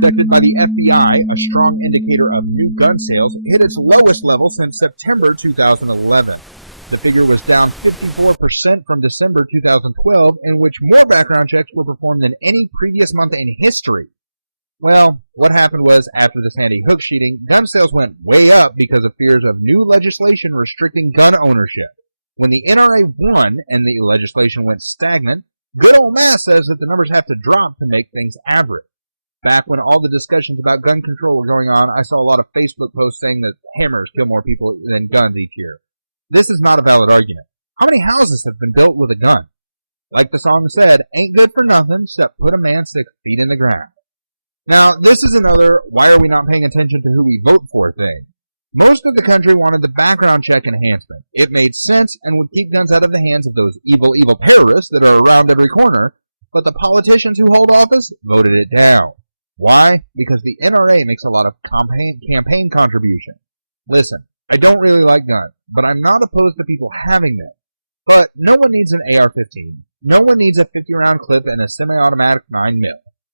Conducted by the FBI, a strong indicator of new gun sales, hit its lowest level since September 2011. The figure was down 54% from December 2012, in which more background checks were performed than any previous month in history. Well, what happened was, after the Sandy Hook shooting, gun sales went way up because of fears of new legislation restricting gun ownership. When the NRA won and the legislation went stagnant, good old math says that the numbers have to drop to make things average. Back when all the discussions about gun control were going on, I saw a lot of Facebook posts saying that hammers kill more people than guns each year. This is not a valid argument. How many houses have been built with a gun? Like the song said, ain't good for nothing except put a man 6 feet in the ground. Now, this is another why are we not paying attention to who we vote for thing. Most of the country wanted the background check enhancement. It made sense and would keep guns out of the hands of those evil, evil terrorists that are around every corner, but the politicians who hold office voted it down. Why? Because the NRA makes a lot of campaign contributions. Listen, I don't really like guns, but I'm not opposed to people having them. But no one needs an AR-15. No one needs a 50-round clip and a semi-automatic 9mm.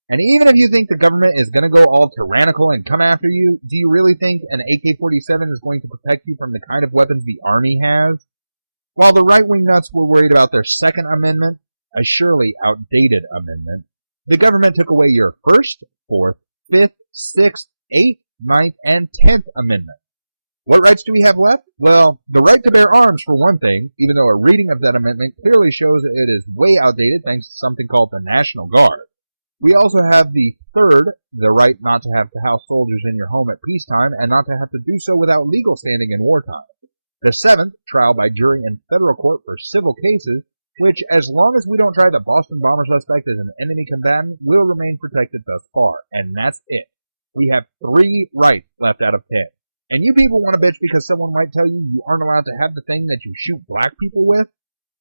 And even if you think the government is going to go all tyrannical and come after you, do you really think an AK-47 is going to protect you from the kind of weapons the Army has? While the right-wing nuts were worried about their Second Amendment, a surely outdated amendment, the government took away your First, Fourth, Fifth, Sixth, Eighth, Ninth, and 10th Amendment. What rights do we have left? Well, the right to bear arms for one thing, even though a reading of that amendment clearly shows that it is way outdated thanks to something called the National Guard. We also have the third, the right not to have to house soldiers in your home at peacetime and not to have to do so without legal standing in wartime. The seventh, trial by jury in federal court for civil cases, which, as long as we don't try the Boston bomber suspect as an enemy combatant, will remain protected thus far. And that's it. We have 3 rights left out of 10. And you people want to bitch because someone might tell you you aren't allowed to have the thing that you shoot black people with?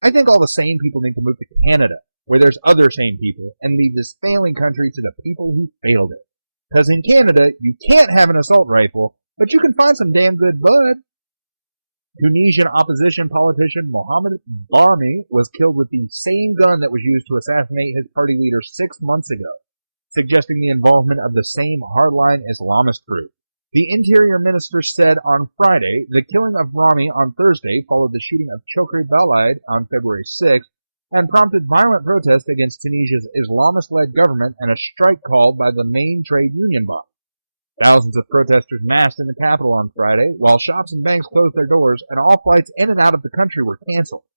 I think all the sane people need to move to Canada, where there's other sane people, and leave this failing country to the people who failed it. Because in Canada, you can't have an assault rifle, but you can find some damn good bud. Tunisian opposition politician Mohamed Barmi was killed with the same gun that was used to assassinate his party leader 6 months ago, suggesting the involvement of the same hardline Islamist group. The Interior Minister said on Friday the killing of Rami on Thursday followed the shooting of Chokri Belaid on February 6th and prompted violent protest against Tunisia's Islamist-led government and a strike called by the main trade union body. Thousands of protesters massed in the capital on Friday, while shops and banks closed their doors and all flights in and out of the country were canceled.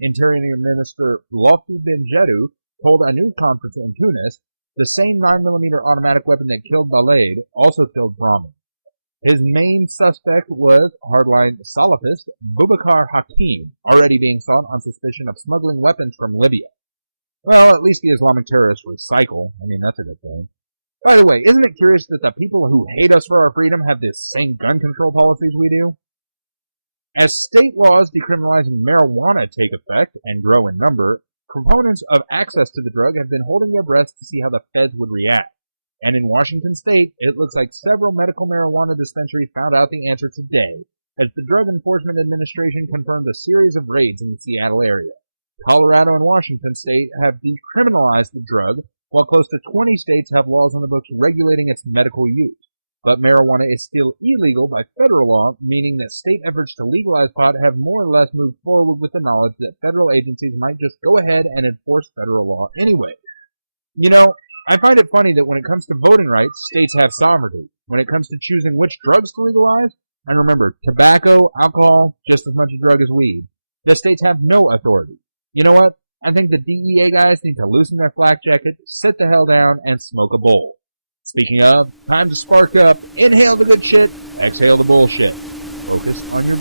Interior Minister Lofty bin Jeddu told a news conference in Tunis the same 9mm automatic weapon that killed Belaid also killed Rami. His main suspect was hardline Salafist Boubacar Hakim, already being sought on suspicion of smuggling weapons from Libya. Well, at least the Islamic terrorists recycle. I mean, that's a good thing. By the way, isn't it curious that the people who hate us for our freedom have the same gun control policies we do? As state laws decriminalizing marijuana take effect and grow in number, proponents of access to the drug have been holding their breath to see how the feds would react. And in Washington state, it looks like several medical marijuana dispensaries found out the answer today, as the Drug Enforcement Administration confirmed a series of raids in the Seattle area. Colorado and Washington state have decriminalized the drug, while close to 20 states have laws on the books regulating its medical use. But marijuana is still illegal by federal law, meaning that state efforts to legalize pot have more or less moved forward with the knowledge that federal agencies might just go ahead and enforce federal law anyway. You know, I find it funny that when it comes to voting rights, states have sovereignty. When it comes to choosing which drugs to legalize, and remember, tobacco, alcohol, just as much a drug as weed, the states have no authority. You know what? I think the DEA guys need to loosen their flak jackets, sit the hell down, and smoke a bowl. Speaking of, time to spark up, inhale the good shit, exhale the bullshit. Focus on your